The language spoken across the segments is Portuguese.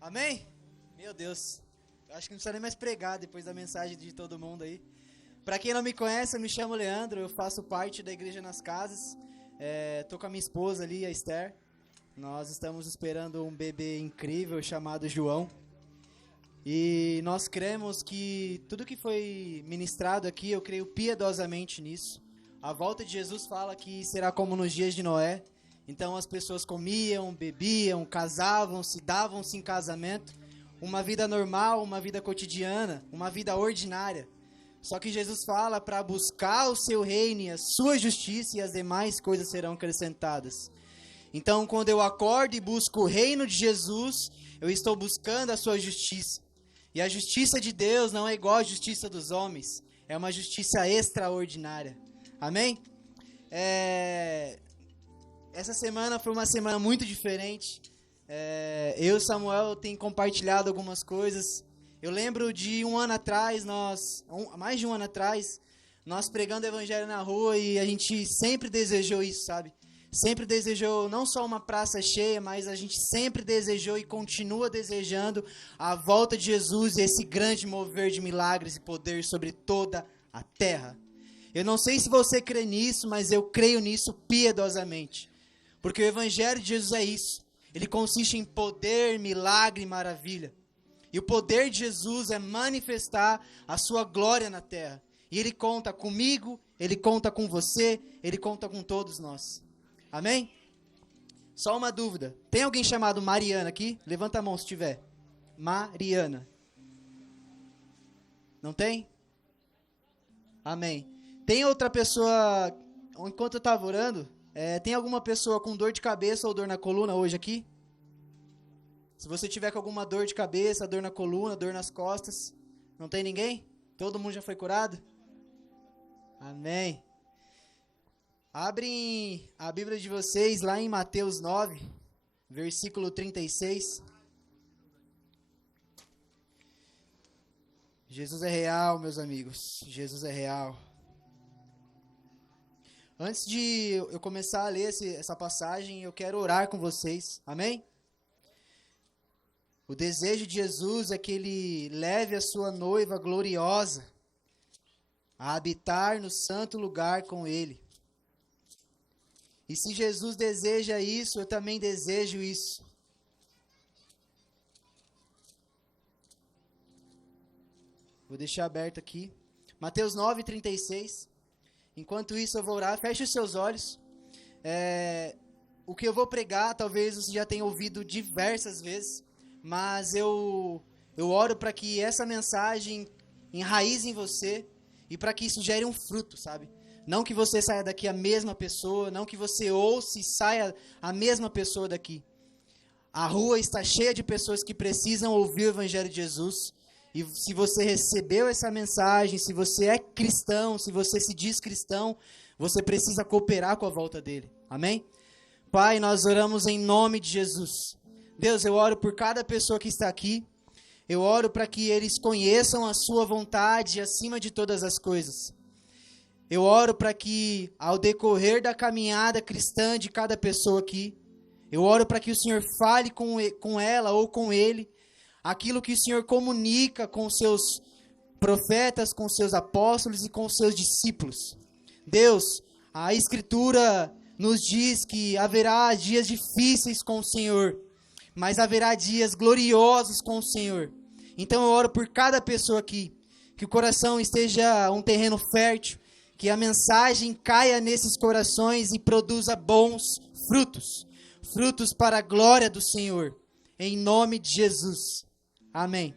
Amém? Meu Deus, eu acho que não precisa nem mais pregar depois da mensagem de todo mundo aí. Para quem não me conhece, eu me chamo Leandro, eu faço parte da Igreja nas Casas. Tô com a minha esposa ali, a Esther. Nós estamos esperando um bebê incrível chamado João. E nós cremos que tudo que foi ministrado aqui, eu creio piedosamente nisso. A volta de Jesus fala que será como nos dias de Noé. Então as pessoas comiam, bebiam, casavam, se davam-se em casamento. Uma vida normal, uma vida cotidiana, uma vida ordinária. Só que Jesus fala para buscar o seu reino e a sua justiça e as demais coisas serão acrescentadas. Então quando eu acordo e busco o reino de Jesus, eu estou buscando a sua justiça. E a justiça de Deus não é igual à justiça dos homens. É uma justiça extraordinária. Amém? Essa semana foi uma semana muito diferente. Eu e o Samuel tem compartilhado algumas coisas. Eu lembro de um ano atrás, mais de um ano atrás, nós pregando o evangelho na rua e a gente sempre desejou isso, sabe? Sempre desejou não só uma praça cheia, mas a gente sempre desejou e continua desejando a volta de Jesus e esse grande mover de milagres e poder sobre toda a terra. Eu não sei se você crê nisso, mas eu creio nisso piedosamente. Porque o evangelho de Jesus é isso. Ele consiste em poder, milagre e maravilha. E o poder de Jesus é manifestar a sua glória na terra. E ele conta comigo, ele conta com você, ele conta com todos nós. Amém? Só uma dúvida. Tem alguém chamado Mariana aqui? Levanta a mão se tiver. Mariana. Não tem? Amém. Tem outra pessoa, enquanto eu estava orando, tem alguma pessoa com dor de cabeça ou dor na coluna hoje aqui? Se você tiver com alguma dor de cabeça, dor na coluna, dor nas costas, não tem ninguém? Todo mundo já foi curado? Amém. Abrem a Bíblia de vocês lá em Mateus 9, versículo 36. Jesus é real, meus amigos. Jesus é real. Antes de eu começar a ler essa passagem, eu quero orar com vocês. Amém? O desejo de Jesus é que ele leve a sua noiva gloriosa a habitar no santo lugar com ele. E se Jesus deseja isso, eu também desejo isso. Vou deixar aberto aqui. Mateus 9, 36. Enquanto isso eu vou orar. Feche os seus olhos. O que eu vou pregar, talvez você já tenha ouvido diversas vezes. Mas eu oro para que essa mensagem enraize em você. E para que isso gere um fruto, sabe? Não que você saia daqui a mesma pessoa, não que você ouça e saia a mesma pessoa daqui. A rua está cheia de pessoas que precisam ouvir o Evangelho de Jesus. E se você recebeu essa mensagem, se você é cristão, se você se diz cristão, você precisa cooperar com a volta dele. Amém? Pai, nós oramos em nome de Jesus. Deus, eu oro por cada pessoa que está aqui. Eu oro para que eles conheçam a sua vontade acima de todas as coisas. Eu oro para que, ao decorrer da caminhada cristã de cada pessoa aqui, eu oro para que o Senhor fale com ela ou com ele, aquilo que o Senhor comunica com seus profetas, com seus apóstolos e com seus discípulos. Deus, a Escritura nos diz que haverá dias difíceis com o Senhor, mas haverá dias gloriosos com o Senhor. Então eu oro por cada pessoa aqui, que o coração esteja um terreno fértil, que a mensagem caia nesses corações e produza bons frutos. Frutos para a glória do Senhor. Em nome de Jesus. Amém.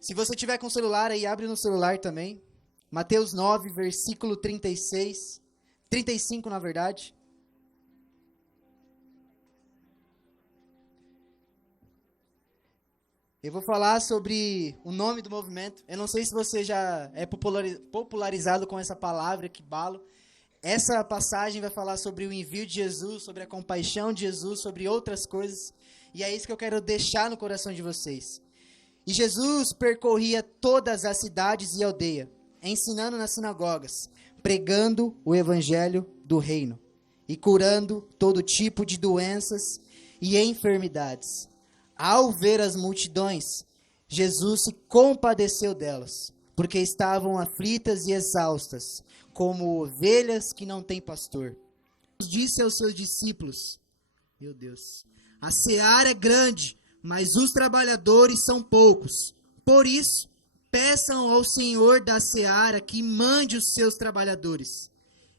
Se você tiver com o celular aí, abre no celular também. Mateus 9, versículo 36. 35, na verdade. Eu vou falar sobre o nome do movimento. Eu não sei se você já é popularizado com essa palavra, que balo. Essa passagem vai falar sobre o envio de Jesus, sobre a compaixão de Jesus, sobre outras coisas. E é isso que eu quero deixar no coração de vocês. E Jesus percorria todas as cidades e aldeias, ensinando nas sinagogas, pregando o evangelho do reino e curando todo tipo de doenças e enfermidades. Ao ver as multidões, Jesus se compadeceu delas, porque estavam aflitas e exaustas, como ovelhas que não têm pastor. Jesus disse aos seus discípulos, meu Deus, a seara é grande, mas os trabalhadores são poucos. Por isso, peçam ao Senhor da seara que mande os seus trabalhadores.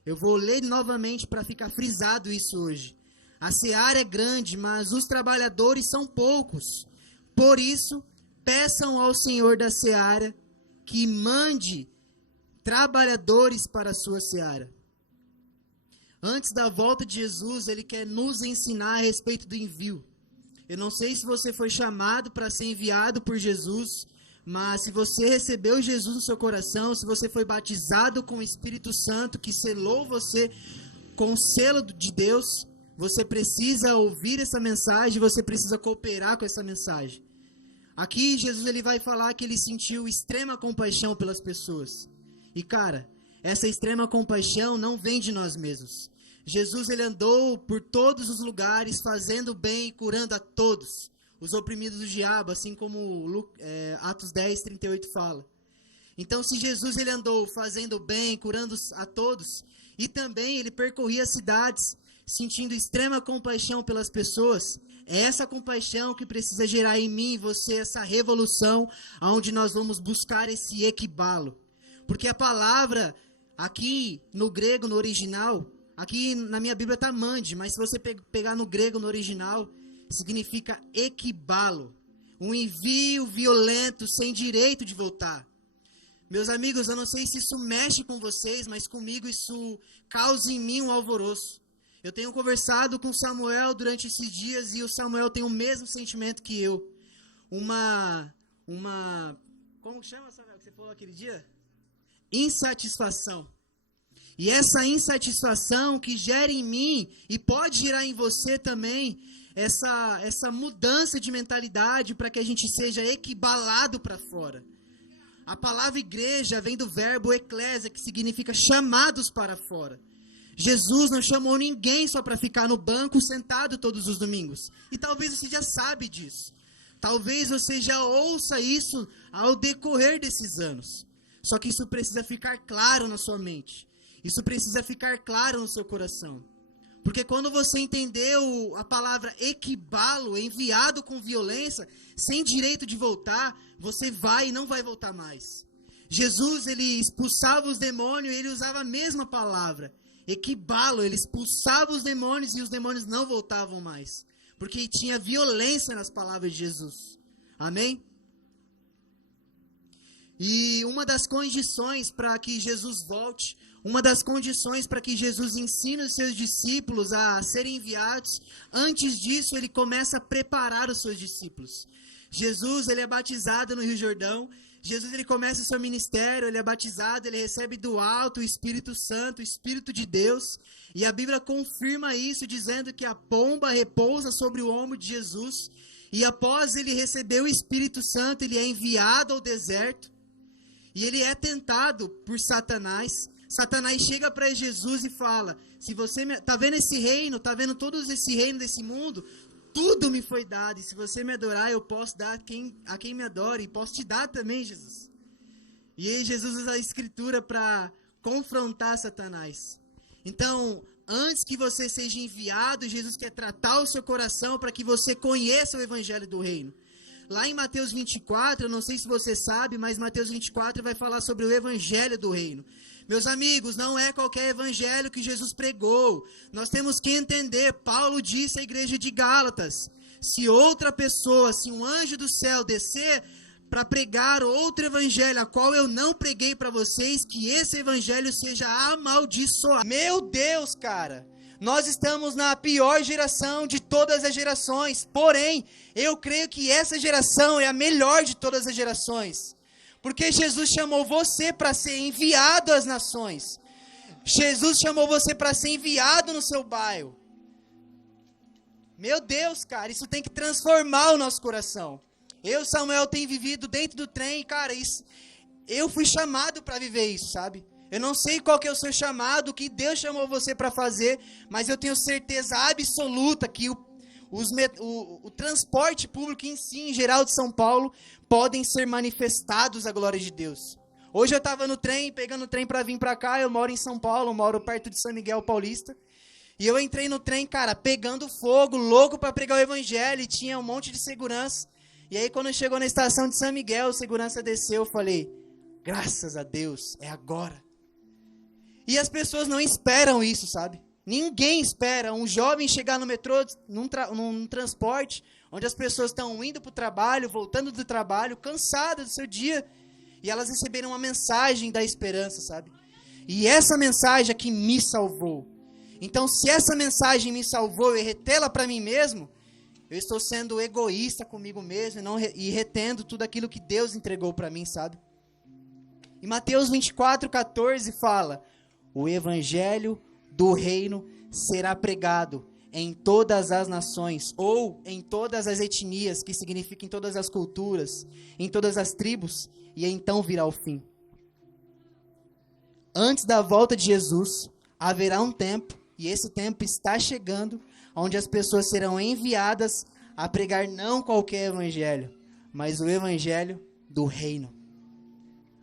Eu vou ler novamente para ficar frisado isso hoje. A seara é grande, mas os trabalhadores são poucos. Por isso, peçam ao Senhor da seara que mande trabalhadores para a sua seara. Antes da volta de Jesus, ele quer nos ensinar a respeito do envio. Eu não sei se você foi chamado para ser enviado por Jesus, mas se você recebeu Jesus no seu coração, se você foi batizado com o Espírito Santo, que selou você com o selo de Deus, você precisa ouvir essa mensagem, você precisa cooperar com essa mensagem. Aqui, Jesus ele vai falar que ele sentiu extrema compaixão pelas pessoas. E cara, essa extrema compaixão não vem de nós mesmos. Jesus ele andou por todos os lugares, fazendo bem e curando a todos, os oprimidos do diabo, assim como Atos 10, 38 fala. Então, se Jesus ele andou fazendo bem, curando a todos, e também ele percorria as cidades, sentindo extrema compaixão pelas pessoas, é essa compaixão que precisa gerar em mim e você essa revolução, onde nós vamos buscar esse equibalo. Porque a palavra, aqui no grego, no original, aqui na minha Bíblia está mande, mas se você pegar no grego, no original, significa equibalo. Um envio violento, sem direito de voltar. Meus amigos, eu não sei se isso mexe com vocês, mas comigo isso causa em mim um alvoroço. Eu tenho conversado com Samuel durante esses dias e o Samuel tem o mesmo sentimento que eu. Como chama, Samuel, que você falou aquele dia? Insatisfação. E essa insatisfação que gera em mim e pode gerar em você também essa mudança de mentalidade para que a gente seja equibalado para fora. A palavra igreja vem do verbo eclésia, que significa chamados para fora. Jesus não chamou ninguém só para ficar no banco sentado todos os domingos. E talvez você já sabe disso. Talvez você já ouça isso ao decorrer desses anos. Só que isso precisa ficar claro na sua mente. Isso precisa ficar claro no seu coração. Porque quando você entendeu a palavra equibalo, enviado com violência, sem direito de voltar, você vai e não vai voltar mais. Jesus, ele expulsava os demônios e ele usava a mesma palavra. Equibalo, ele expulsava os demônios e os demônios não voltavam mais. Porque tinha violência nas palavras de Jesus. Amém? E uma das condições para que Jesus volte, uma das condições para que Jesus ensine os seus discípulos a serem enviados, antes disso ele começa a preparar os seus discípulos. Jesus, ele é batizado no Rio Jordão. Jesus, ele começa o seu ministério, ele é batizado, ele recebe do alto o Espírito Santo, o Espírito de Deus. E a Bíblia confirma isso, dizendo que a pomba repousa sobre o ombro de Jesus. E após ele receber o Espírito Santo, ele é enviado ao deserto. E ele é tentado por Satanás. Satanás chega para Jesus e fala, se você está vendo esse reino, está vendo todo esse reino desse mundo, tudo me foi dado, e se você me adorar, eu posso dar a quem me adora, e posso te dar também, Jesus. E aí Jesus usa a escritura para confrontar Satanás. Então, antes que você seja enviado, Jesus quer tratar o seu coração para que você conheça o evangelho do reino. Lá em Mateus 24, eu não sei se você sabe, mas Mateus 24 vai falar sobre o evangelho do reino. Meus amigos, não é qualquer evangelho que Jesus pregou. Nós temos que entender, Paulo disse à igreja de Gálatas, se outra pessoa, se um anjo do céu descer para pregar outro evangelho, a qual eu não preguei para vocês, que esse evangelho seja amaldiçoado. Meu Deus, cara! Nós estamos na pior geração de todas as gerações, porém, eu creio que essa geração é a melhor de todas as gerações. Porque Jesus chamou você para ser enviado às nações. Jesus chamou você para ser enviado no seu bairro. Meu Deus, cara, isso tem que transformar o nosso coração. Eu, Samuel, tenho vivido dentro do trem, cara, eu fui chamado para viver isso, sabe? Eu não sei qual que é o seu chamado, o que Deus chamou você para fazer, mas eu tenho certeza absoluta que o transporte público em si, em geral de São Paulo, podem ser manifestados a glória de Deus. Hoje eu estava no trem, pegando o trem para vir para cá, eu moro em São Paulo, moro perto de São Miguel Paulista, e eu entrei no trem, cara, pegando fogo, louco para pregar o evangelho, e tinha um monte de segurança. E aí quando chegou na estação de São Miguel, o segurança desceu, eu falei, graças a Deus, é agora. E as pessoas não esperam isso, sabe? Ninguém espera um jovem chegar no metrô, num transporte, onde as pessoas estão indo para o trabalho, voltando do trabalho, cansadas do seu dia, e elas receberam uma mensagem da esperança, sabe? E essa mensagem é que me salvou. Então, se essa mensagem me salvou e retê-la para mim mesmo, eu estou sendo egoísta comigo mesmo e retendo tudo aquilo que Deus entregou para mim, sabe? E Mateus 24:14 fala, o evangelho do reino será pregado em todas as nações, ou em todas as etnias, que significa em todas as culturas, em todas as tribos, e então virá o fim. Antes da volta de Jesus, haverá um tempo, e esse tempo está chegando, onde as pessoas serão enviadas a pregar não qualquer evangelho, mas o evangelho do reino.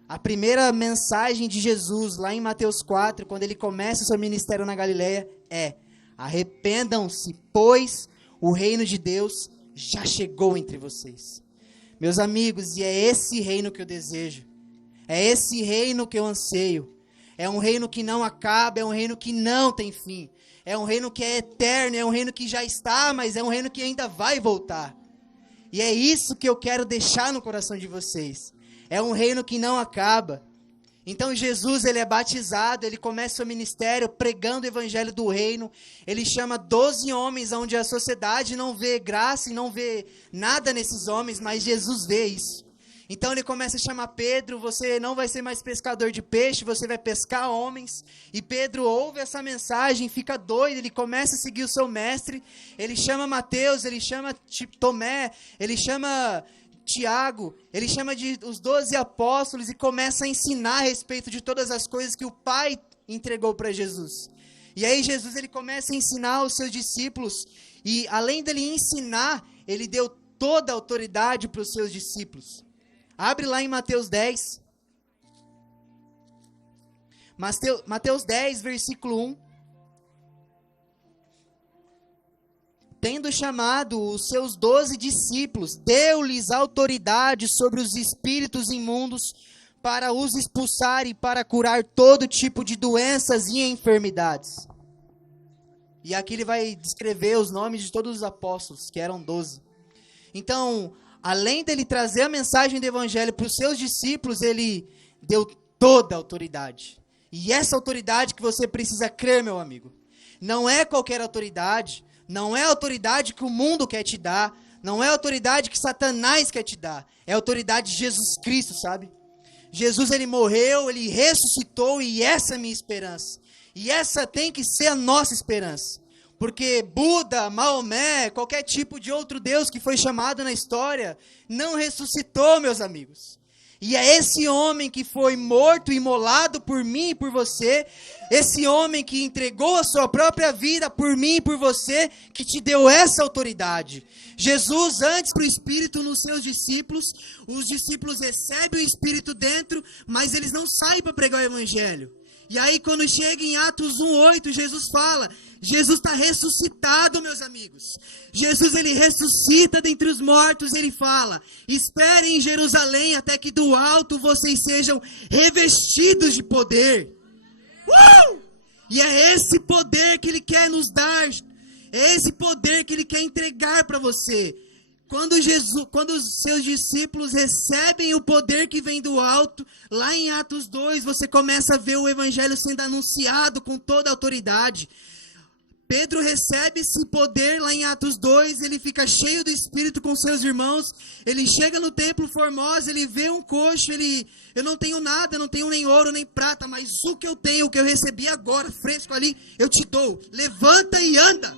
A primeira mensagem de Jesus, lá em Mateus 4, quando ele começa o seu ministério na Galileia, é: arrependam-se, pois o reino de Deus já chegou entre vocês. Meus amigos, e é esse reino que eu desejo. É esse reino que eu anseio. É um reino que não acaba, é um reino que não tem fim. É um reino que é eterno, é um reino que já está, mas é um reino que ainda vai voltar. E é isso que eu quero deixar no coração de vocês. É um reino que não acaba. Então Jesus, ele é batizado, ele começa o seu ministério pregando o evangelho do reino. Ele chama 12 homens, onde a sociedade não vê graça e não vê nada nesses homens, mas Jesus vê isso. Então ele começa a chamar Pedro, você não vai ser mais pescador de peixe, você vai pescar homens. E Pedro ouve essa mensagem, fica doido, ele começa a seguir o seu mestre. Ele chama Mateus, ele chama Tomé, ele chama Tiago, ele chama de os 12 apóstolos e começa a ensinar a respeito de todas as coisas que o Pai entregou para Jesus. E aí Jesus, ele começa a ensinar os seus discípulos, e além dele ensinar, ele deu toda a autoridade para os seus discípulos. Abre lá em Mateus 10. Mateus 10, versículo 1. Tendo chamado os seus 12 discípulos, deu-lhes autoridade sobre os espíritos imundos para os expulsar e para curar todo tipo de doenças e enfermidades. E aqui ele vai descrever os nomes de todos os apóstolos, que eram 12. Então, além dele trazer a mensagem do evangelho para os seus discípulos, ele deu toda a autoridade. E essa autoridade que você precisa crer, meu amigo, não é qualquer autoridade, não é a autoridade que o mundo quer te dar, não é a autoridade que Satanás quer te dar, é a autoridade de Jesus Cristo, sabe? Jesus, ele morreu, ele ressuscitou, e essa é a minha esperança. E essa tem que ser a nossa esperança. Porque Buda, Maomé, qualquer tipo de outro Deus que foi chamado na história, não ressuscitou, meus amigos. E é esse homem que foi morto e imolado por mim e por você, esse homem que entregou a sua própria vida por mim e por você, que te deu essa autoridade. Jesus, antes para o Espírito nos seus discípulos, os discípulos recebem o Espírito dentro, mas eles não saem para pregar o Evangelho. E aí quando chega em Atos 1:8, Jesus fala, Jesus está ressuscitado, meus amigos. Jesus, ele ressuscita dentre os mortos, ele fala, esperem em Jerusalém até que do alto vocês sejam revestidos de poder. E é esse poder que ele quer nos dar, é esse poder que ele quer entregar para você. Quando os seus discípulos recebem o poder que vem do alto, lá em Atos 2, você começa a ver o evangelho sendo anunciado com toda a autoridade. Pedro recebe esse poder lá em Atos 2, ele fica cheio do Espírito com seus irmãos, ele chega no templo Formosa, ele vê um coxo, eu não tenho nada, não tenho nem ouro nem prata, mas o que eu tenho, o que eu recebi agora, fresco ali, eu te dou, levanta e anda.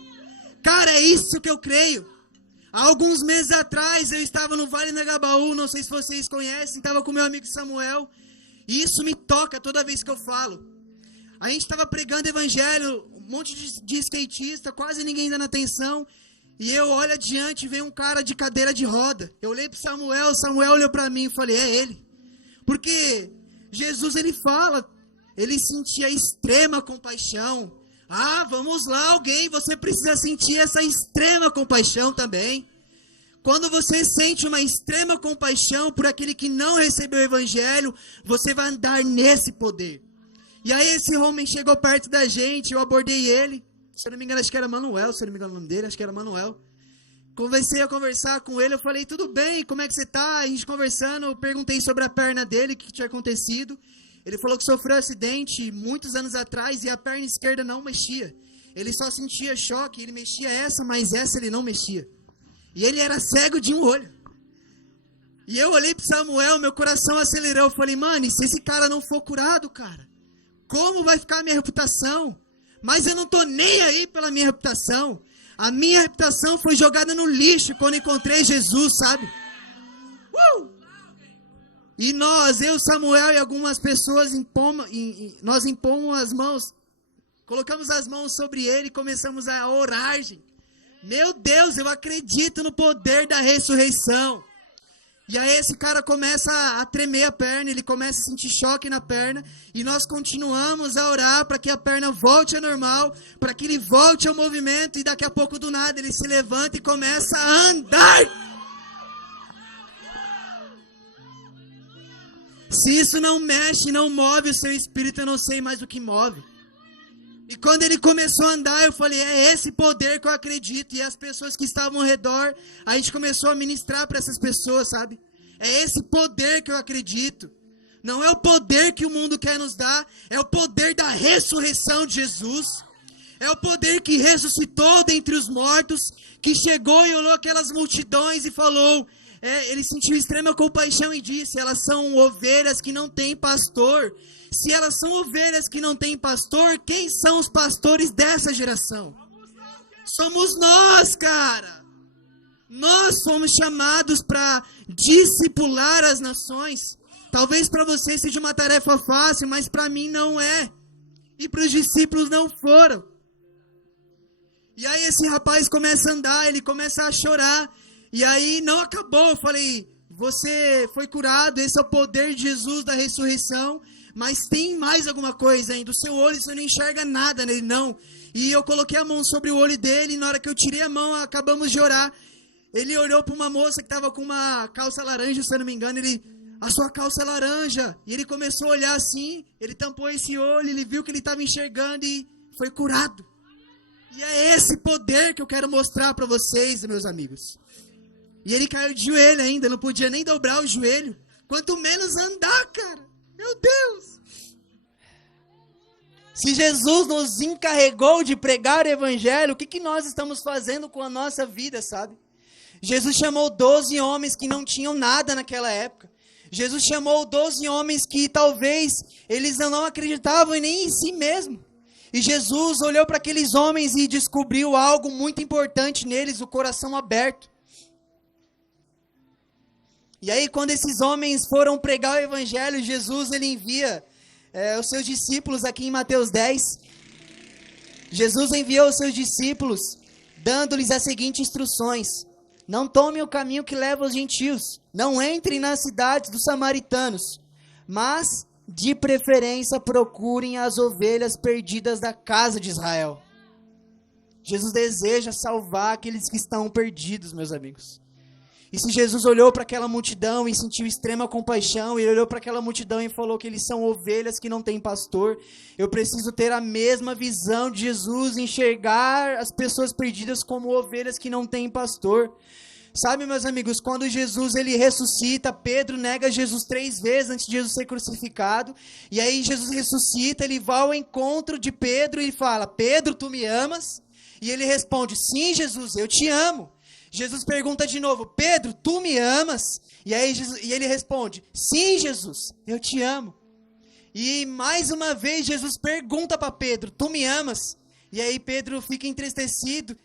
Cara, é isso que eu creio. Há alguns meses atrás, eu estava no Vale do Agabaú, não sei se vocês conhecem, estava com meu amigo Samuel, e isso me toca toda vez que eu falo. A gente estava pregando evangelho, um monte de skatista, quase ninguém dando atenção, E eu olho adiante e vem um cara de cadeira de roda. Eu olhei para Samuel, Samuel olhou para mim e falei, é ele. Porque Jesus, ele fala, ele sentia extrema compaixão. Ah, vamos lá, alguém, você precisa sentir essa extrema compaixão também. Quando você sente uma extrema compaixão por aquele que não recebeu o evangelho, você vai andar nesse poder. E aí esse homem chegou perto da gente, eu abordei ele. Se eu não me engano, acho que era Manuel, se eu não me engano o nome dele, acho que era Manuel. Comecei a conversar com ele, eu falei, tudo bem, como é que você tá? A gente conversando, eu perguntei sobre a perna dele, o que tinha acontecido. Ele falou que sofreu um acidente muitos anos atrás e a perna esquerda não mexia. Ele só sentia choque, ele mexia essa, mas essa ele não mexia. E ele era cego de um olho. E eu olhei para Samuel, meu coração acelerou. Eu falei, mano, e se esse cara não for curado, cara? Como vai ficar a minha reputação? Mas eu não tô nem aí pela minha reputação. A minha reputação foi jogada no lixo quando encontrei Jesus, sabe? E nós, eu, Samuel e algumas pessoas, nós impomos as mãos. Colocamos as mãos sobre ele e começamos a orar, gente. Meu Deus, eu acredito no poder da ressurreição. E aí esse cara começa a tremer a perna, ele começa a sentir choque na perna. E nós continuamos a orar para que a perna volte ao normal, para que ele volte ao movimento. E daqui a pouco do nada ele se levanta e começa a andar. Se isso não mexe, não move o seu espírito, eu não sei mais o que move. E quando ele começou a andar, eu falei, é esse poder que eu acredito. E as pessoas que estavam ao redor, a gente começou a ministrar para essas pessoas, sabe? É esse poder que eu acredito. Não é o poder que o mundo quer nos dar, é o poder da ressurreição de Jesus. É o poder que ressuscitou dentre os mortos, que chegou e olhou aquelas multidões e falou... ele sentiu extrema compaixão e disse, elas são ovelhas que não têm pastor. Se elas são ovelhas que não têm pastor, quem são os pastores dessa geração? Somos nós, cara. Nós somos chamados para discipular as nações. Talvez para você seja uma tarefa fácil, mas para mim não é. E para os discípulos não foram. E aí esse rapaz começa a andar, ele começa a chorar. E aí não acabou, eu falei, você foi curado, esse é o poder de Jesus da ressurreição, mas tem mais alguma coisa ainda, o seu olho você não enxerga nada nele, não. E eu coloquei a mão sobre o olho dele, e na hora que eu tirei a mão, acabamos de orar, ele olhou para uma moça que estava com uma calça laranja, se eu não me engano, a sua calça é laranja, e ele começou a olhar assim, ele tampou esse olho, ele viu que ele estava enxergando e foi curado. E é esse poder que eu quero mostrar para vocês, meus amigos. E ele caiu de joelho ainda, não podia nem dobrar o joelho. Quanto menos andar, cara. Meu Deus. Se Jesus nos encarregou de pregar o evangelho, o que nós estamos fazendo com a nossa vida, sabe? Jesus chamou 12 homens que não tinham nada naquela época. Jesus chamou 12 homens que talvez eles não acreditavam nem em si mesmo. E Jesus olhou para aqueles homens e descobriu algo muito importante neles, o coração aberto. E aí quando esses homens foram pregar o evangelho, Jesus ele envia os seus discípulos aqui em Mateus 10. Jesus enviou os seus discípulos, dando-lhes as seguintes instruções. Não tomem o caminho que leva aos gentios. Não entrem nas cidades dos samaritanos. Mas, de preferência, procurem as ovelhas perdidas da casa de Israel. Jesus deseja salvar aqueles que estão perdidos, meus amigos. E se Jesus olhou para aquela multidão e sentiu extrema compaixão, ele olhou para aquela multidão e falou que eles são ovelhas que não têm pastor, eu preciso ter a mesma visão de Jesus, enxergar as pessoas perdidas como ovelhas que não têm pastor. Sabe, meus amigos, quando Jesus ele ressuscita, Pedro nega Jesus 3 vezes antes de Jesus ser crucificado, e aí Jesus ressuscita, ele vai ao encontro de Pedro e fala, Pedro, tu me amas? E ele responde, sim, Jesus, eu te amo. Jesus pergunta de novo, Pedro, tu me amas? E aí ele responde, sim, Jesus, eu te amo. E mais uma vez Jesus pergunta para Pedro, tu me amas? E aí Pedro fica entristecido,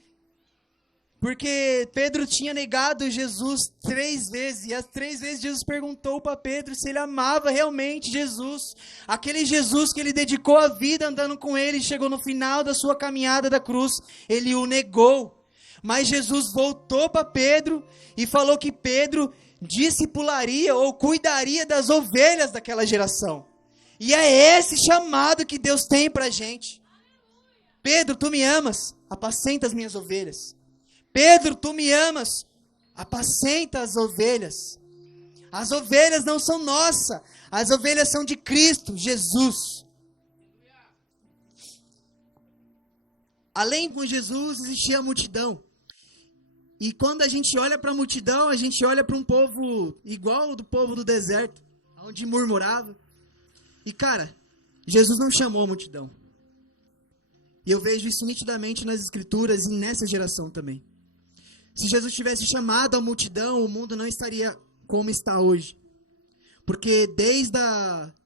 porque Pedro tinha negado Jesus 3 vezes, e as 3 vezes Jesus perguntou para Pedro se ele amava realmente Jesus. Aquele Jesus que ele dedicou a vida andando com ele, chegou no final da sua caminhada da cruz, ele o negou. Mas Jesus voltou para Pedro e falou que Pedro discipularia ou cuidaria das ovelhas daquela geração. E é esse chamado que Deus tem para a gente. Pedro, tu me amas, apacenta as minhas ovelhas. Pedro, tu me amas, apacenta as ovelhas. As ovelhas não são nossas, as ovelhas são de Cristo, Jesus. Além com Jesus existia a multidão. E quando a gente olha para a multidão, a gente olha para um povo igual ao do povo do deserto, onde murmurava. E cara, Jesus não chamou a multidão. E eu vejo isso nitidamente nas escrituras e nessa geração também. Se Jesus tivesse chamado a multidão, o mundo não estaria como está hoje. Porque desde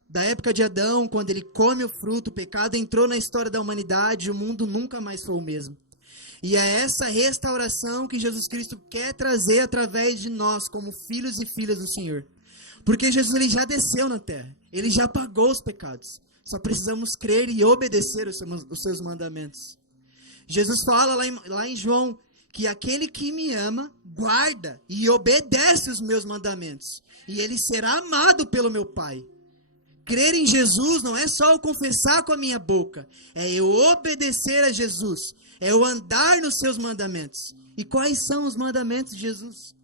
da época de Adão, quando ele come o fruto, o pecado entrou na história da humanidade, o mundo nunca mais foi o mesmo. E é essa restauração que Jesus Cristo quer trazer através de nós, como filhos e filhas do Senhor. Porque Jesus ele já desceu na terra, ele já pagou os pecados. Só precisamos crer e obedecer os seus mandamentos. Jesus fala lá em João que aquele que me ama, guarda e obedece os meus mandamentos. E ele será amado pelo meu Pai. Crer em Jesus não é só eu confessar com a minha boca. É eu obedecer a Jesus. É eu andar nos seus mandamentos. E quais são os mandamentos de Jesus?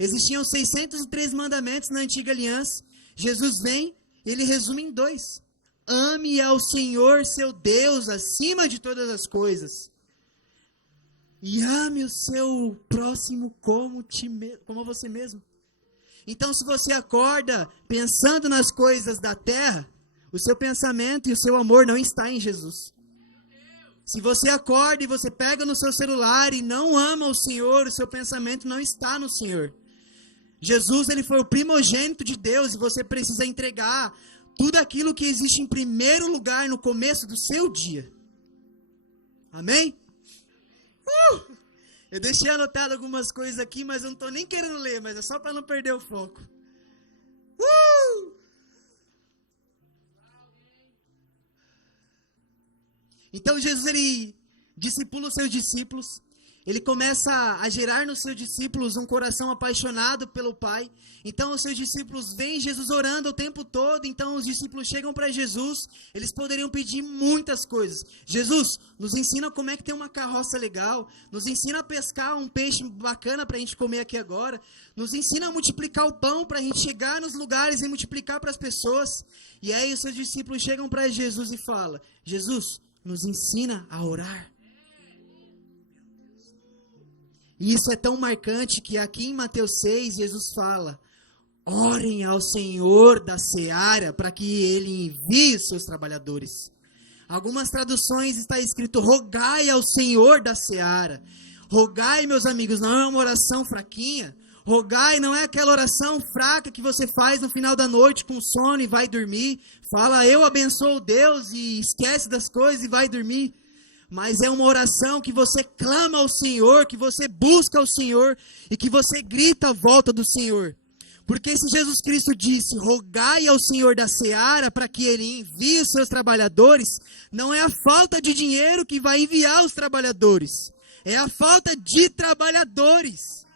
Existiam 603 mandamentos na antiga aliança. Jesus vem, ele resume em 2. Ame ao Senhor seu Deus acima de todas as coisas. E ame o seu próximo como você mesmo. Então, se você acorda pensando nas coisas da terra, o seu pensamento e o seu amor não está em Jesus. Se você acorda e você pega no seu celular e não ama o Senhor, o seu pensamento não está no Senhor. Jesus, ele foi o primogênito de Deus e você precisa entregar tudo aquilo que existe em primeiro lugar no começo do seu dia. Amém? Eu deixei anotado algumas coisas aqui, mas eu não estou nem querendo ler, mas é só para não perder o foco. Então Jesus, ele discipula os seus discípulos. Ele começa a gerar nos seus discípulos um coração apaixonado pelo Pai. Então os seus discípulos veem Jesus orando o tempo todo. Então os discípulos chegam para Jesus. Eles poderiam pedir muitas coisas. Jesus, nos ensina como é que tem uma carroça legal. Nos ensina a pescar um peixe bacana para a gente comer aqui agora. Nos ensina a multiplicar o pão para a gente chegar nos lugares e multiplicar para as pessoas. E aí os seus discípulos chegam para Jesus e falam: Jesus, nos ensina a orar. E isso é tão marcante que aqui em Mateus 6, Jesus fala: orem ao Senhor da seara para que Ele envie os seus trabalhadores. Algumas traduções está escrito: rogai ao Senhor da seara. Rogai, meus amigos, não é uma oração fraquinha. Rogai não é aquela oração fraca que você faz no final da noite com sono e vai dormir. Fala, eu abençoo Deus e esquece das coisas e vai dormir. Mas é uma oração que você clama ao Senhor, que você busca ao Senhor e que você grita à volta do Senhor. Porque se Jesus Cristo disse, rogai ao Senhor da seara para que Ele envie os seus trabalhadores, não é a falta de dinheiro que vai enviar os trabalhadores, é a falta de trabalhadores.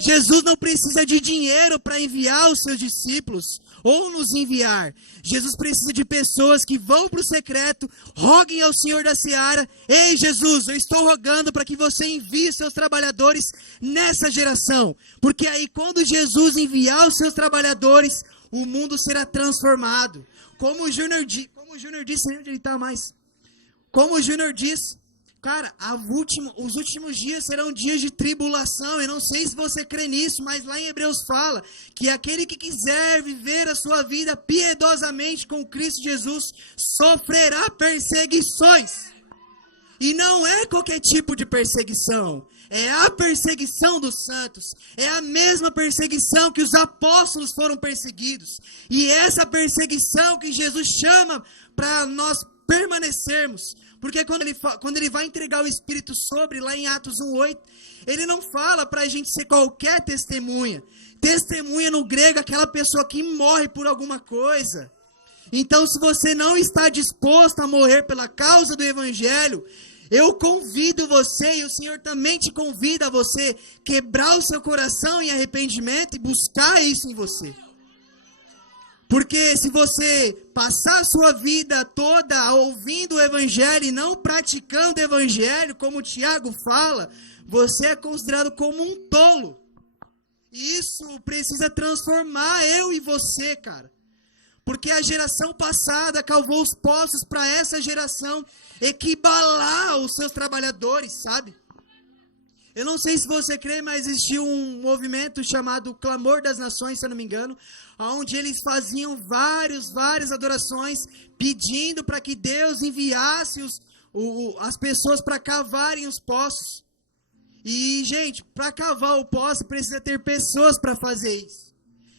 Jesus não precisa de dinheiro para enviar os seus discípulos ou nos enviar. Jesus precisa de pessoas que vão para o secreto, roguem ao Senhor da seara: ei Jesus, eu estou rogando para que você envie seus trabalhadores nessa geração. Porque aí quando Jesus enviar os seus trabalhadores, o mundo será transformado. Como o Júnior disse, onde ele está mais? Como o Júnior disse, cara, os últimos dias serão dias de tribulação. Eu não sei se você crê nisso, mas lá em Hebreus fala que aquele que quiser viver a sua vida piedosamente com Cristo Jesus sofrerá perseguições. E não é qualquer tipo de perseguição. É a perseguição dos santos. É a mesma perseguição que os apóstolos foram perseguidos. E essa perseguição que Jesus chama para nós permanecermos. Porque quando ele vai entregar o Espírito sobre, lá em Atos 1:8, ele não fala para a gente ser qualquer testemunha. Testemunha no grego é aquela pessoa que morre por alguma coisa. Então, se você não está disposto a morrer pela causa do Evangelho, Eu convido você, e o Senhor também te convida a você quebrar o seu coração em arrependimento e buscar isso em você. Porque se você passar a sua vida toda ouvindo o Evangelho e não praticando o Evangelho, como o Tiago fala, você é considerado como um tolo. E isso precisa transformar eu e você, cara. Porque a geração passada cavou os poços para essa geração equibalar os seus trabalhadores, sabe? Eu não sei se você crê, mas existiu um movimento chamado Clamor das Nações, se eu não me engano, onde eles faziam várias adorações, pedindo para que Deus enviasse as pessoas para cavarem os poços. E, gente, para cavar o poço precisa ter pessoas para fazer isso.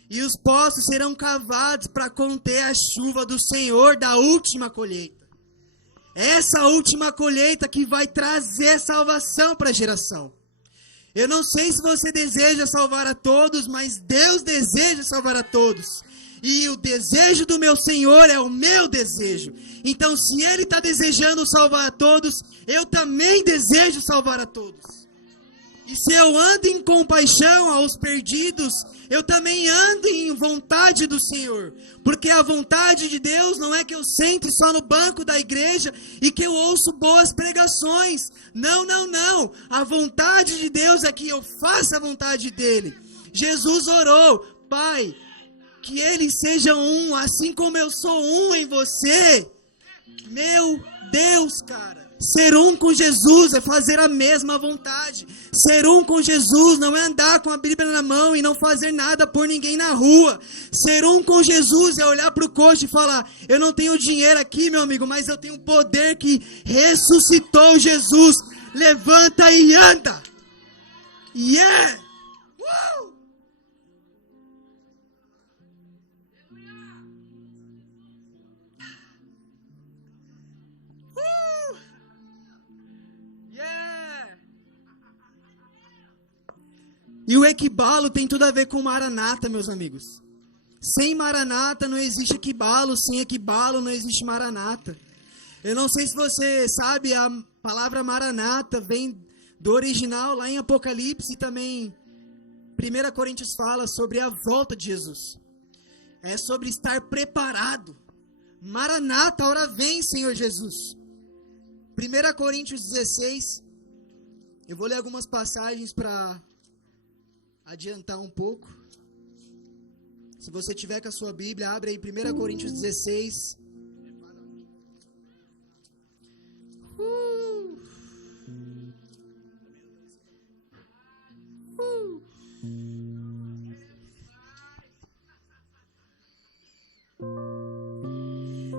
E os poços serão cavados para conter a chuva do Senhor da última colheita. Essa última colheita que vai trazer salvação para a geração. Eu não sei se você deseja salvar a todos, mas Deus deseja salvar a todos. E o desejo do meu Senhor é o meu desejo. Então, se Ele está desejando salvar a todos, eu também desejo salvar a todos. E se eu ando em compaixão aos perdidos, eu também ando em vontade do Senhor. Porque a vontade de Deus não é que eu sente só no banco da igreja e que eu ouço boas pregações. Não. A vontade de Deus é que eu faça a vontade dEle. Jesus orou: Pai, que eles sejam um, assim como eu sou um em você. Meu Deus, cara. Ser um com Jesus é fazer a mesma vontade. Ser um com Jesus não é andar com a Bíblia na mão e não fazer nada por ninguém na rua. Ser um com Jesus é olhar para o coxo e falar: eu não tenho dinheiro aqui, meu amigo, mas eu tenho um poder que ressuscitou Jesus. Levanta e anda. Yeah! E o equibalo tem tudo a ver com Maranata, meus amigos. Sem Maranata não existe equibalo, sem equibalo não existe Maranata. Eu não sei se você sabe, a palavra Maranata vem do original lá em Apocalipse e também 1 Coríntios fala sobre a volta de Jesus. É sobre estar preparado. Maranata, ora vem, Senhor Jesus. 1 Coríntios 16, eu vou ler algumas passagens para adiantar um pouco. Se você tiver com a sua Bíblia, abre aí 1 Coríntios 16.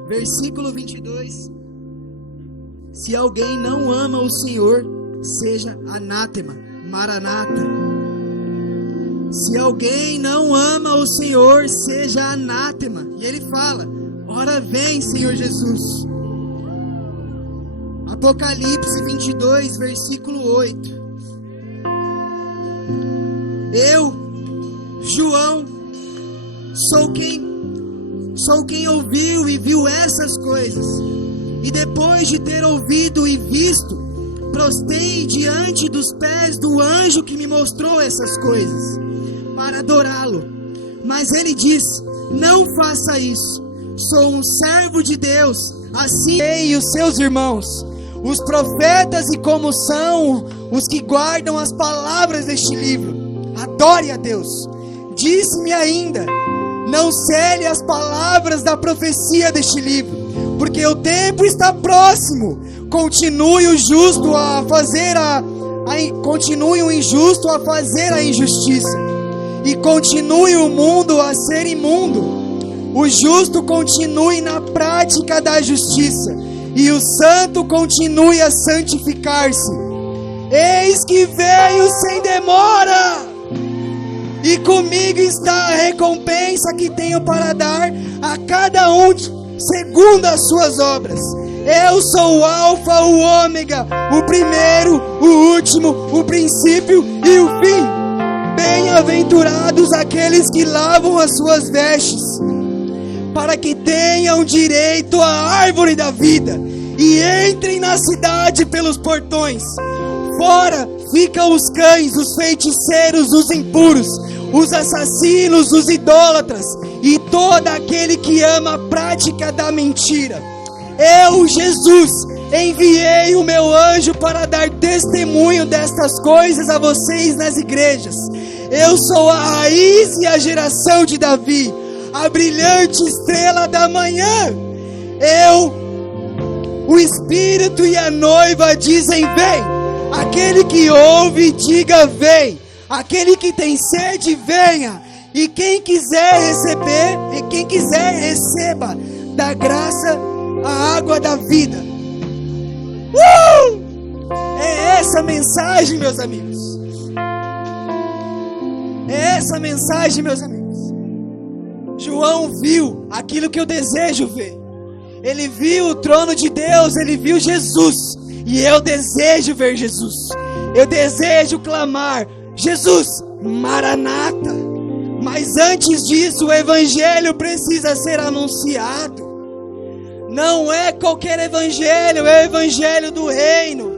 Versículo 22. Se alguém não ama o Senhor, seja anátema. Maranata. Se alguém não ama o Senhor, seja anátema. E ele fala: ora vem, Senhor Jesus. Apocalipse 22, versículo 8. Eu, João, sou quem ouviu e viu essas coisas. E depois de ter ouvido e visto, prostrei diante dos pés do anjo que me mostrou essas coisas, para adorá-lo. Mas ele disse: não faça isso. Sou um servo de Deus, assim e os seus irmãos, os profetas, e como são os que guardam as palavras deste livro. Adore a Deus. Disse-me ainda: não cele as palavras da profecia deste livro, porque o tempo está próximo. Continue o injusto a fazer a injustiça, e continue o mundo a ser imundo. O justo continue na prática da justiça, e o santo continue a santificar-se. Eis que veio sem demora, e comigo está a recompensa que tenho para dar a cada um segundo as suas obras. Eu sou o Alfa, o Ômega, o primeiro, o último, o princípio e o fim. Bem-aventurados aqueles que lavam as suas vestes, para que tenham direito à árvore da vida e entrem na cidade pelos portões. Fora ficam os cães, os feiticeiros, os impuros, os assassinos, os idólatras e todo aquele que ama a prática da mentira. Eu, Jesus, enviei o meu anjo para dar testemunho destas coisas a vocês nas igrejas. Eu sou a raiz e a geração de Davi, a brilhante estrela da manhã. O Espírito e a noiva dizem: vem. Aquele que ouve, diga: vem. Aquele que tem sede, venha. E quem quiser receber, receba da graça a água da vida. É essa a mensagem, meus amigos. É essa a mensagem, meus amigos. João viu aquilo que eu desejo ver. Ele viu o trono de Deus, ele viu Jesus. E eu desejo ver Jesus. Eu desejo clamar: Jesus, Maranata. Mas antes disso, o evangelho precisa ser anunciado. Não é qualquer evangelho, é o evangelho do reino.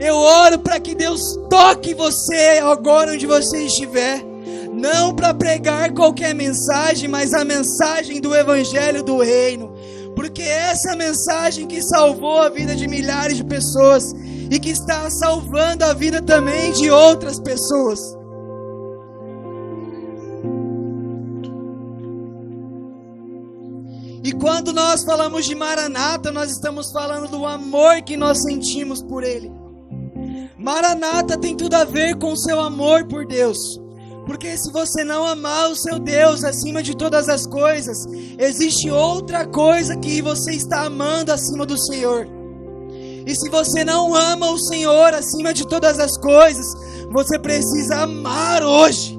Eu oro para que Deus toque você agora onde você estiver. Não para pregar qualquer mensagem, mas a mensagem do evangelho do reino. Porque essa é a mensagem que salvou a vida de milhares de pessoas e que está salvando a vida também de outras pessoas. E quando nós falamos de Maranata, nós estamos falando do amor que nós sentimos por Ele. Maranata tem tudo a ver com o seu amor por Deus. Porque se você não amar o seu Deus acima de todas as coisas, existe outra coisa que você está amando acima do Senhor. E se você não ama o Senhor acima de todas as coisas, você precisa amar hoje.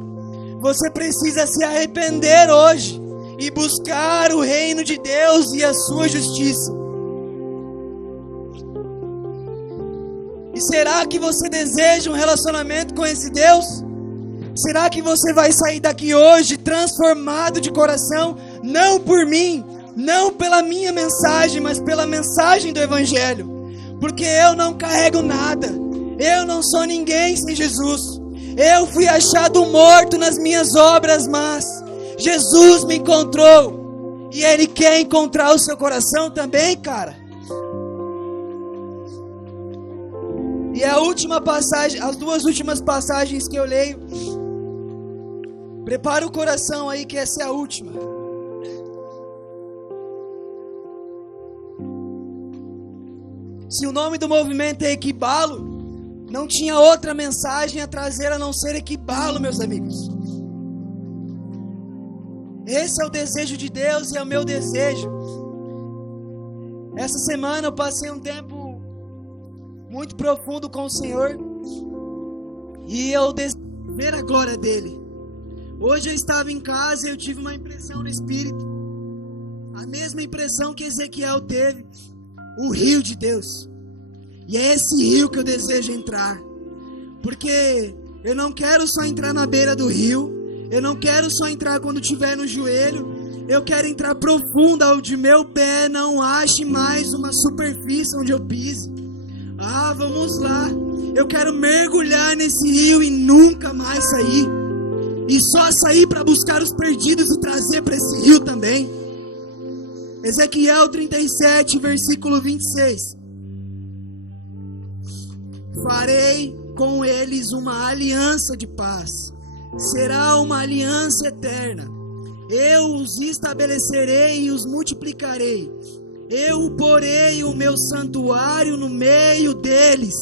Você precisa se arrepender hoje e buscar o reino de Deus e a sua justiça. E será que você deseja um relacionamento com esse Deus? Será que você vai sair daqui hoje transformado de coração? Não por mim, não pela minha mensagem, mas pela mensagem do Evangelho. Porque eu não carrego nada. Eu não sou ninguém sem Jesus. Eu fui achado morto nas minhas obras, mas Jesus me encontrou. E Ele quer encontrar o seu coração também, cara. E a última passagem, as duas últimas passagens que eu leio, prepara o coração aí que essa é a última. Se o nome do movimento é Equibalo, não tinha outra mensagem a trazer a não ser Equibalo, meus amigos. Esse é o desejo de Deus e é o meu desejo. Essa semana eu passei um tempo muito profundo com o Senhor e eu desejo ver a glória dele. Hoje eu estava em casa e eu tive uma impressão no Espírito, a mesma impressão que Ezequiel teve, o rio de Deus. E é esse rio que eu desejo entrar, porque eu não quero só entrar na beira do rio, eu não quero só entrar quando estiver no joelho, eu quero entrar profundo, onde meu pé não ache mais uma superfície onde eu pise. Ah, vamos lá, eu quero mergulhar nesse rio e nunca mais sair. E só sair para buscar os perdidos e trazer para esse rio também. Ezequiel 37, versículo 26. Farei com eles uma aliança de paz. Será uma aliança eterna. Eu os estabelecerei e os multiplicarei. Eu porei o meu santuário no meio deles.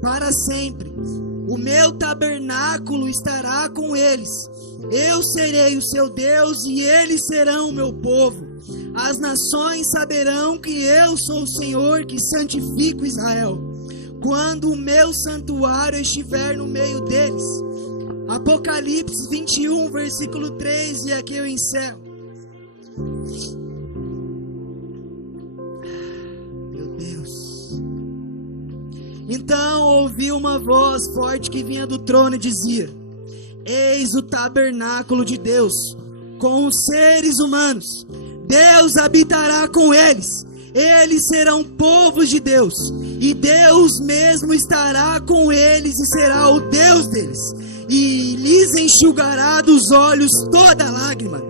Para sempre. O meu tabernáculo estará com eles. Eu serei o seu Deus e eles serão o meu povo. As nações saberão que eu sou o Senhor que santifico Israel, quando o meu santuário estiver no meio deles. Apocalipse 21, versículo 3, e aqui eu encerro. Meu Deus. Então ouvi uma voz forte que vinha do trono e dizia: eis o tabernáculo de Deus com os seres humanos. Deus habitará com eles. Eles serão povos de Deus, e Deus mesmo estará com eles e será o Deus deles, e lhes enxugará dos olhos toda lágrima,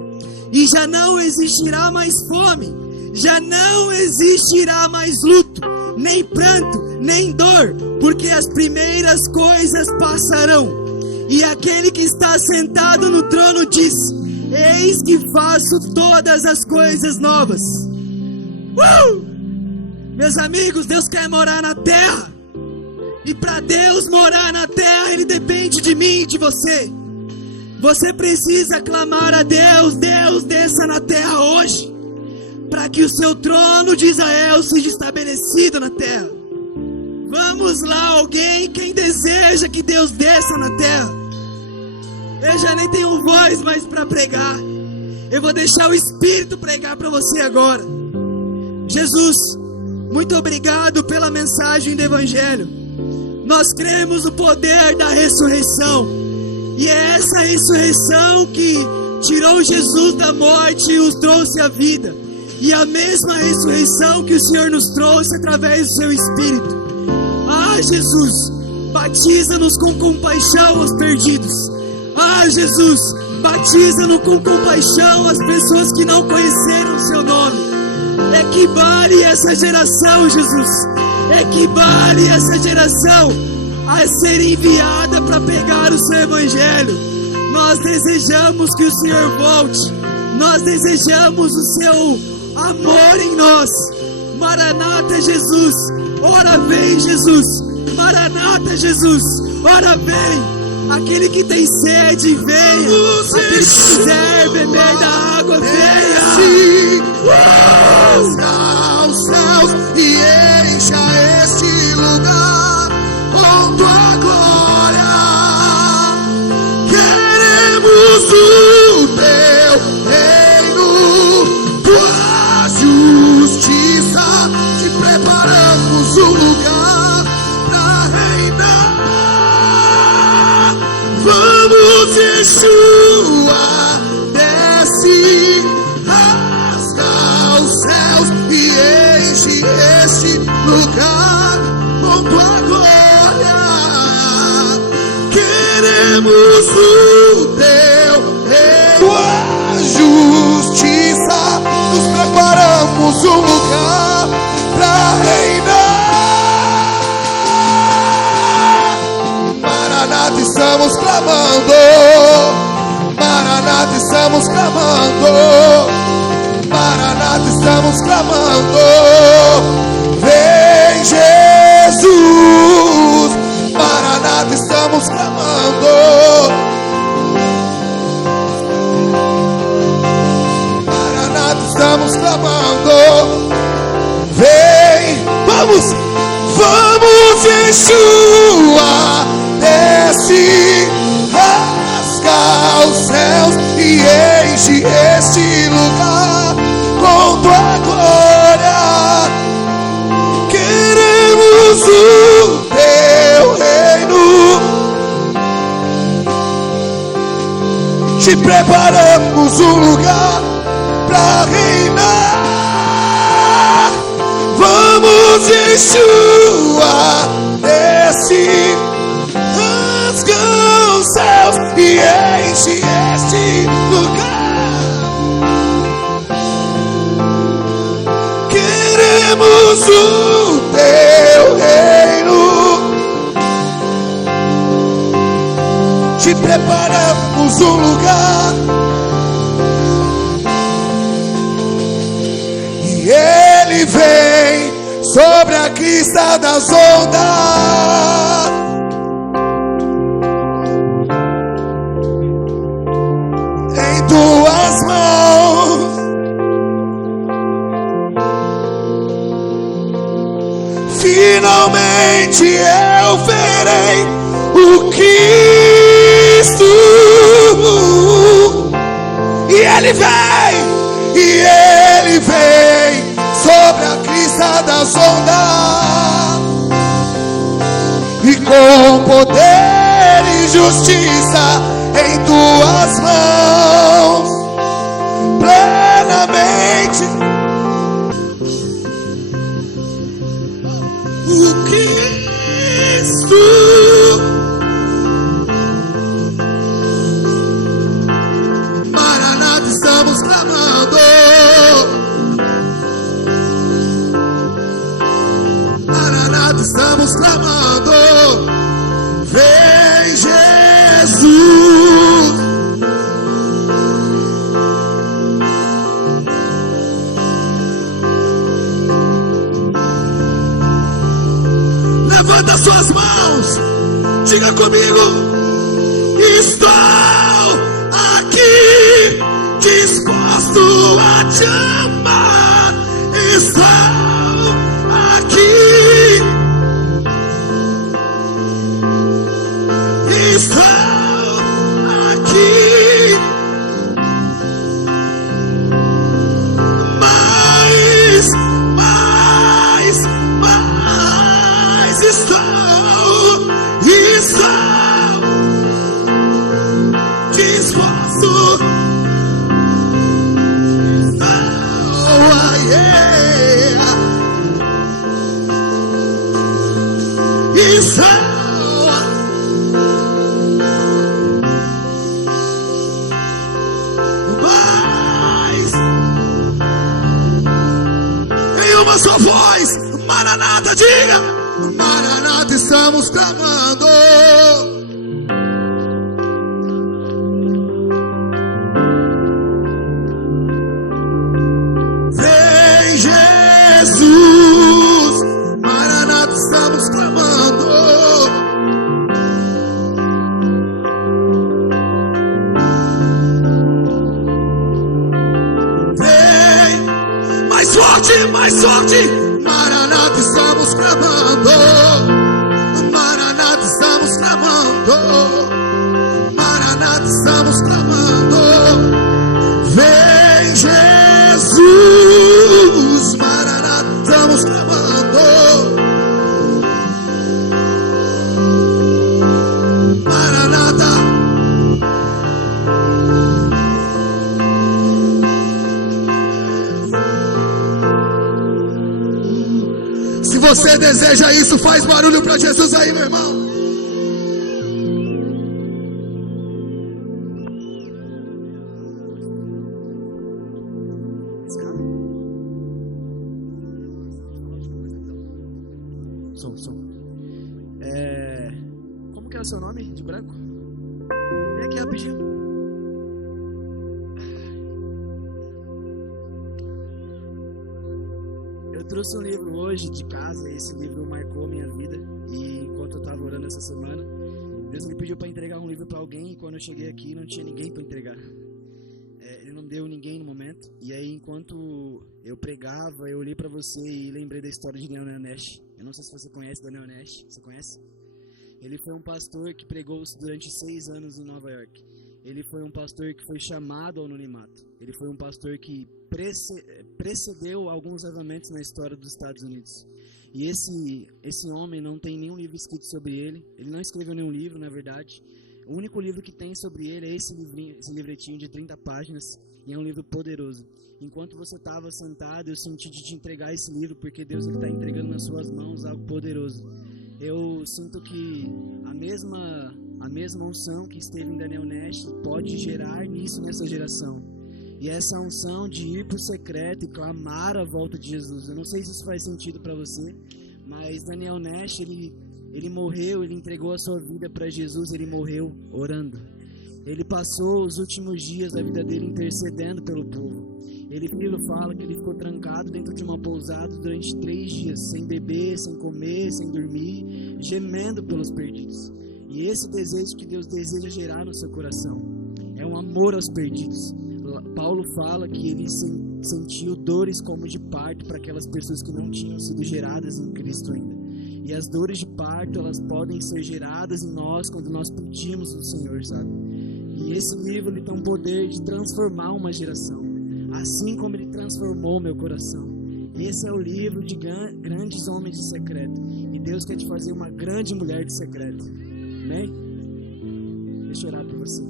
e já não existirá mais fome, já não existirá mais luto, nem pranto, nem dor, porque as primeiras coisas passarão. E aquele que está sentado no trono diz: eis que faço todas as coisas novas. Meus amigos, Deus quer morar na terra. E para Deus morar na terra, Ele depende de mim e de você. Você precisa clamar a Deus: Deus, desça na terra hoje, para que o seu trono de Israel seja estabelecido na terra. Vamos lá, alguém, quem deseja que Deus desça na terra? Eu já nem tenho voz mais para pregar. Eu vou deixar o Espírito pregar para você agora. Jesus, muito obrigado pela mensagem do Evangelho. Nós cremos no poder da ressurreição. E é essa ressurreição que tirou Jesus da morte e os trouxe à vida. E a mesma ressurreição que o Senhor nos trouxe através do seu Espírito. Ah, Jesus, batiza-nos com compaixão aos perdidos. Ah, Jesus, batiza-nos com compaixão as pessoas que não conheceram o seu nome. Equivale essa geração, Jesus. Equivale essa geração a ser enviada para pegar o seu Evangelho. Nós desejamos que o Senhor volte. Nós desejamos o seu amor em nós. Maranata, Jesus. Ora vem, Jesus. Maranata, Jesus. Ora vem. Aquele que tem sede, venha. Aquele que quiser beber da água, venha. Rasga os céus e encha este lugar com tua glória. Queremos o teu reino, tua justiça. Te preparamos um lugar para reinar. Vamos, Yeshua, desce, rasga os céus e enche este lugar com tua glória. Queremos o teu reino, tua justiça. Nos preparamos um lugar para reinar. Maranata, estamos clamando. Maranata, estamos clamando. Maranata, estamos clamando. Vem, Jesus. Maranata, estamos clamando. Maranata, estamos clamando. Vem, vamos, vamos, Yeshua, desce, rasga os céus e enche este lugar com tua glória. Queremos o teu reino, te preparamos um lugar para reinar. Vamos, Yeshua, desce, rasga os céus e enche este lugar. Queremos o teu reino, te preparamos um lugar. E ele vem sobre a crista das ondas. Em tuas mãos finalmente eu verei o Cristo. E ele vem sobre a crista das ondas, e com poder e justiça em tuas mãos, plenamente diga comigo. Estou aqui, disposto a te amar. Estou aqui. Estou aqui. Mas estou disposto. Em uma só voz, Maranata, diga. Maranata, estamos clamando. Vem Jesus, Maranata, estamos clamando. Vem, mais forte, Maranata, estamos clamando. Maranata, estamos clamando. Maranata, estamos clamando. Vem Jesus, Maranata, estamos clamando. Maranata. Se você deseja isso, faz barulho para Jesus aí, meu irmão. Como que é o seu nome de branco? Vem aqui rapidinho. Eu trouxe um livro hoje de casa, e esse livro marcou a minha vida. E enquanto eu estava orando essa semana, Deus me pediu para entregar um livro para alguém. E quando eu cheguei aqui, não tinha ninguém para entregar. Ele não deu ninguém no momento. E aí, enquanto eu pregava, eu olhei para você e lembrei da história de Daniel Nash. Eu não sei se você conhece Daniel Nash. Você conhece? Ele foi um pastor que pregou durante 6 anos em Nova York. Ele foi um pastor que foi chamado ao anonimato. Ele foi um pastor que precedeu alguns avivamentos na história dos Estados Unidos. E esse homem não tem nenhum livro escrito sobre ele. Ele não escreveu nenhum livro, na verdade. O único livro que tem sobre ele é esse livretinho de 30 páginas. E é um livro poderoso. Enquanto você estava sentado, eu senti de te entregar esse livro, porque Deus está entregando nas suas mãos algo poderoso. Eu sinto que a mesma unção que esteve em Daniel Nash pode gerar nisso nessa geração. E essa unção de ir para o secreto e clamar a volta de Jesus. Eu não sei se isso faz sentido para você, mas Daniel Nash, ele morreu, ele entregou a sua vida para Jesus, ele morreu orando. Ele passou os últimos dias da vida dele intercedendo pelo povo. Ele fala que ele ficou trancado dentro de uma pousada durante 3 dias, sem beber, sem comer, sem dormir, gemendo pelos perdidos. E esse desejo que Deus deseja gerar no seu coração é um amor aos perdidos. Paulo fala que ele sentiu dores como de parto para aquelas pessoas que não tinham sido geradas em Cristo ainda. E as dores de parto, elas podem ser geradas em nós quando nós pedimos ao Senhor, sabe? E esse livro, ele tem um poder de transformar uma geração, assim como ele transformou meu coração. Esse é o livro de grandes homens de secreto. E Deus quer te fazer uma grande mulher de secreto. Amém? Deixa eu orar por você.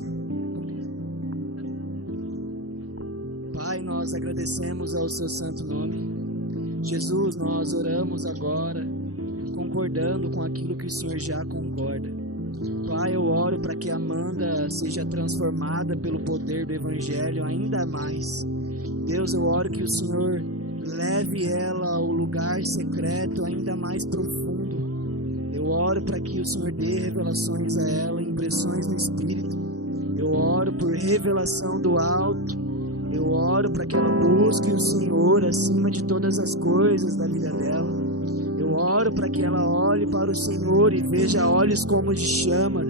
Pai, nós agradecemos ao seu santo nome. Jesus, nós oramos agora, concordando com aquilo que o Senhor já concorda. Pai, eu oro para que Amanda seja transformada pelo poder do Evangelho ainda mais. Deus, eu oro que o Senhor leve ela ao lugar secreto ainda mais profundo. Eu oro para que o Senhor dê revelações a ela, impressões no Espírito. Eu oro por revelação do alto. Eu oro para que ela busque o Senhor acima de todas as coisas da vida dela. Eu oro para que ela olhe para o Senhor e veja olhos como de chama,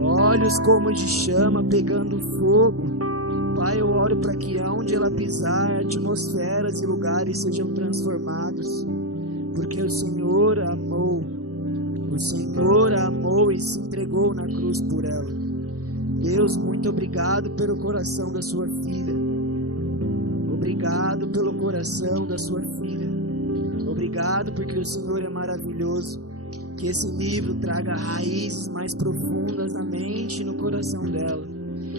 olhos como de chama pegando fogo. Pai, eu oro para que onde ela pisar, atmosferas e lugares sejam transformados, porque o Senhor amou e se entregou na cruz por ela. Deus, muito obrigado pelo coração da sua filha. Obrigado pelo coração da sua filha. Obrigado porque o Senhor é maravilhoso. Que esse livro traga raízes mais profundas na mente e no coração dela.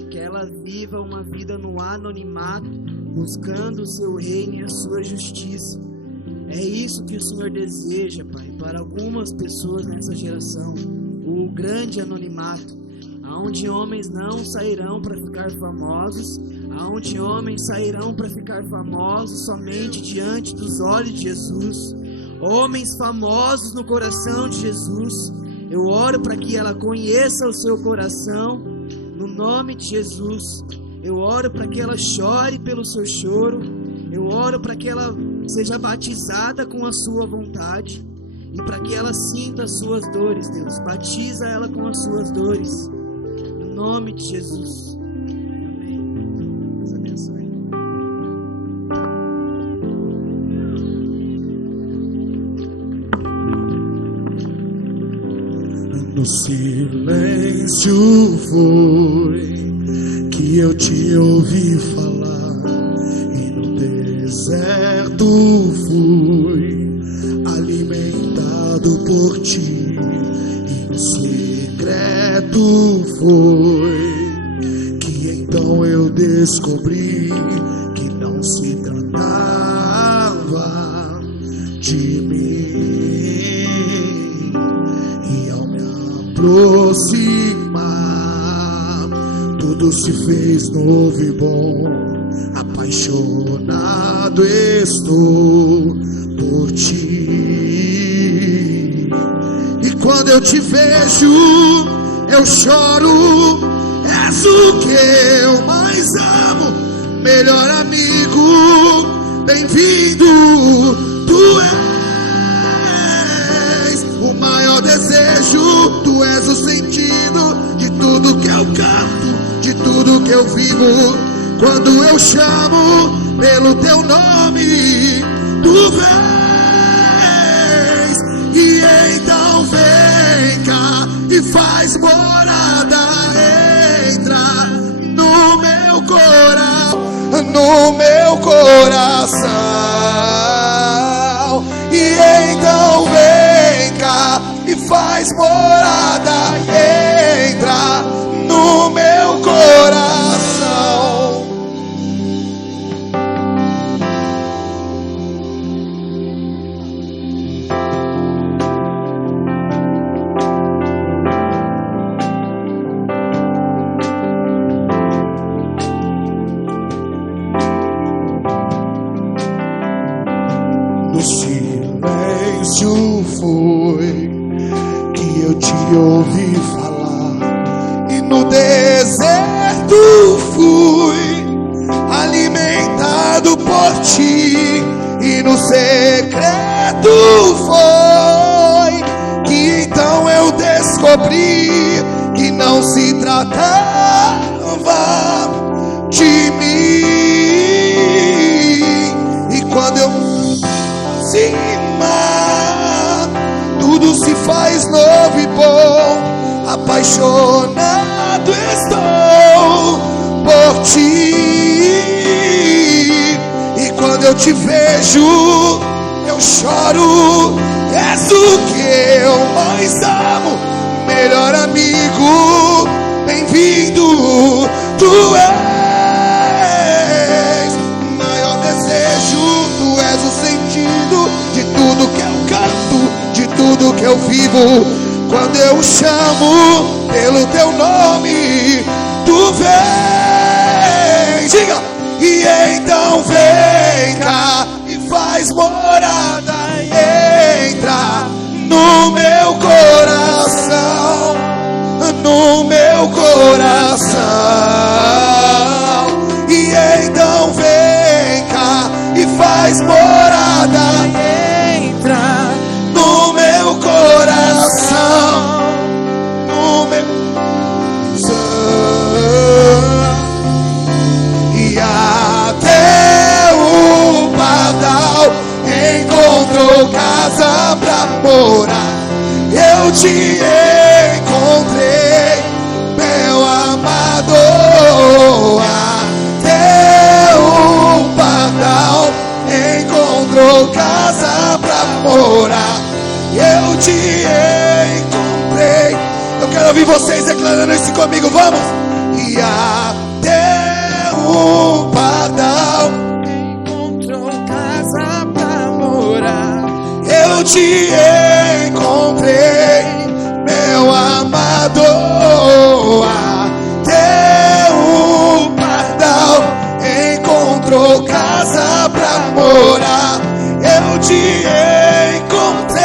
Que ela viva uma vida no anonimato, buscando o seu reino e a sua justiça. É isso que o Senhor deseja, Pai, para algumas pessoas nessa geração. O grande anonimato, aonde homens não sairão para ficar famosos, aonde homens sairão para ficar famosos somente diante dos olhos de Jesus. Homens famosos no coração de Jesus. Eu oro para que ela conheça o seu coração, no nome de Jesus. Eu oro para que ela chore pelo seu choro. Eu oro para que ela seja batizada com a sua vontade e para que ela sinta as suas dores, Deus. Batiza ela com as suas dores, no nome de Jesus. Amém. Deus abençoe. No silêncio foi que eu te ouvi falar, e no deserto fui alimentado por ti, e no secreto foi que então eu descobri que não se tratava de mim, e ao me aproximar tudo se fez novo e bom. Apaixonado estou por ti, e quando eu te vejo eu choro. És o que eu mais amo, melhor amigo, bem-vindo. Tu és o maior desejo, tu és o sentido de tudo que eu canto, de tudo que eu vivo. Quando eu chamo pelo teu nome, tu vens, e então vem cá e faz morada. Entra no meu coração, e então vem cá e faz morada. Entra no meu coração. No silêncio foi que eu te ouvi falar, e no deserto fui alimentado por ti, e no secreto foi que então eu descobri que não se tratava de mim. E quando eu tudo se faz novo e bom. Apaixonado estou por ti, e quando eu te vejo eu choro. És o que eu mais amo, melhor amigo, bem-vindo. Tu és o maior desejo, tu és o sentido de tudo que eu canto, de tudo que eu vivo. Quando eu chamo pelo teu nome, tu vens, diga, e então vem cá e faz morada. Entra no meu coração, no meu coração, e então vem cá e faz morada. Entra no te encontrei, meu amado. Até o pardal encontrou casa pra morar. Eu te encontrei. Eu quero ouvir vocês declarando isso comigo, vamos! E até o pardal encontrou casa pra morar. eu te encontrei, meu amado. Até o pardal encontrou casa pra morar. Eu te encontrei.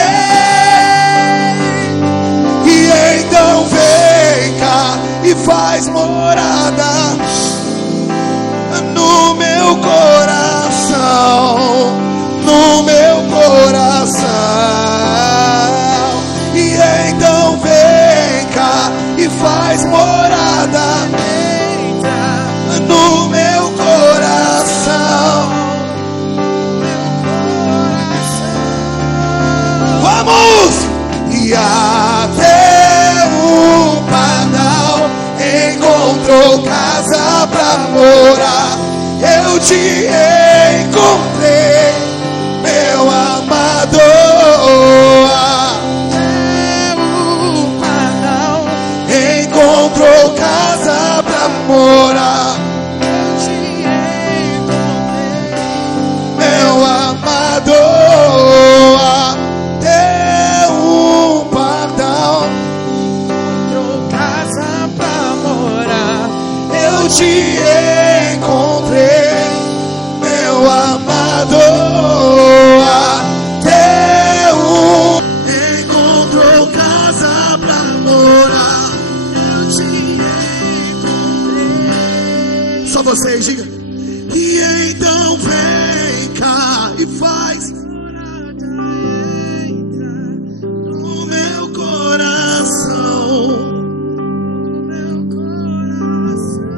E então vem cá e faz morada no meu coração, no meu coração. E então vem cá e faz morada no meu coração. Vamos! E até o pardal encontrou casa pra morar. Eu te encontrei, meu amado. Até o pardal encontrou casa pra morar. Eu te encontrei, meu amado. Até o pardal encontrou casa pra morar. Eu te encontrei, meu amado. Até o encontrou casa pra morar. Eu te encontrei. Só vocês, diga. E então vem cá e faz morada, entra no meu coração, no meu coração.